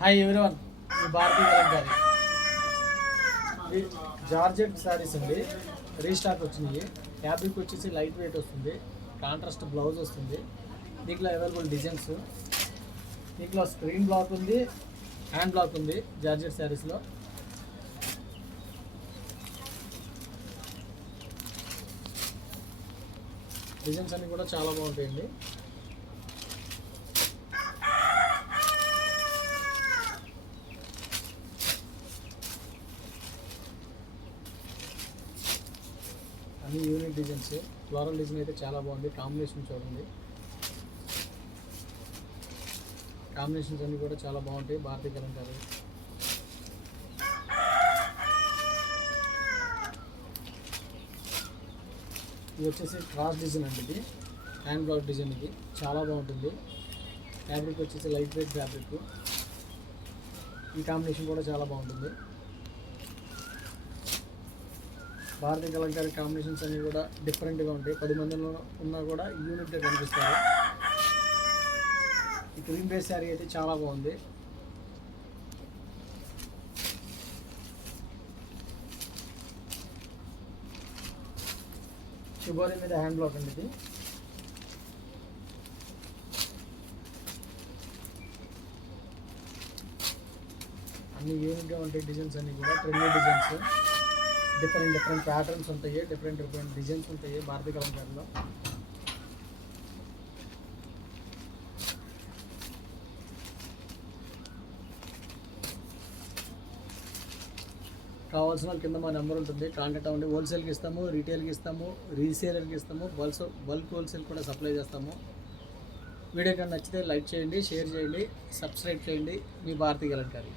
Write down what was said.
Hi everyone, మీ భారతీయ కలంకారీ జార్జెట్ శారీస్ అండి. రీస్టాక్ వచ్చినాయి. ఫ్యాబ్రిక్ వచ్చేసి లైట్ వెయిట్ వస్తుంది. కాంట్రాస్ట్ బ్లౌజ్ వస్తుంది. దీంట్లో అవైలబుల్ డిజైన్స్, దీంట్లో స్క్రీన్ బ్లాక్ ఉంది, హ్యాండ్ బ్లాక్ ఉంది. జార్జెట్ శారీస్లో డిజైన్స్ అన్నీ కూడా చాలా బాగుంటాయండి. అన్ని యూనిక్ డిజైన్స్. ఫ్లోరల్ డిజైన్ అయితే చాలా బాగుంది. కాంబినేషన్ చూడండి, కాంబినేషన్స్ అన్నీ కూడా చాలా బాగుంటాయి. భారతీయ కలంకారీ ఇది వచ్చేసి క్రాస్ డిజైన్ అండి. ఇది హ్యాండ్ బ్లాక్ డిజైన్. ఇది చాలా బాగుంటుంది. ఫ్యాబ్రిక్ వచ్చేసి లైట్ వెయిట్ ఫ్యాబ్రిక్. ఈ కాంబినేషన్ కూడా చాలా బాగుంటుంది. భారతీయ కలంకారీ కాంబినేషన్స్ అన్నీ కూడా డిఫరెంట్గా ఉంటాయి. 10 మందిలో ఉన్నా కూడా యూనిక్గా కనిపిస్తారు. ఈ క్రీమ్ బేస్ శారీ అయితే చాలా బాగుంది. షుగోరీ మీద హ్యాండ్ బ్లాక్ అండి. ఇది అన్ని యూనిక్గా ఉంటాయి. డిజైన్స్ అన్నీ కూడా ట్రెండీ డిజైన్స్. డిఫరెంట్ ప్యాటర్న్స్ ఉంటాయి. డిఫరెంట్ డిజైన్స్ ఉంటాయి భారతీయ కలంకారీలో. కావాల్సిన కింద మా నెంబర్ ఉంటుంది, కాంటాక్ట్ అవ్వండి. హోల్సేల్కి ఇస్తాము, రీటైల్కి ఇస్తాము, రీసేలర్కి ఇస్తాము, బల్క్ హోల్సేల్ కూడా సప్లై చేస్తాము. వీడియో కానీ నచ్చితే లైక్ చేయండి, షేర్ చేయండి, సబ్స్క్రైబ్ చేయండి. మీ భారతీయ కలంకారీ.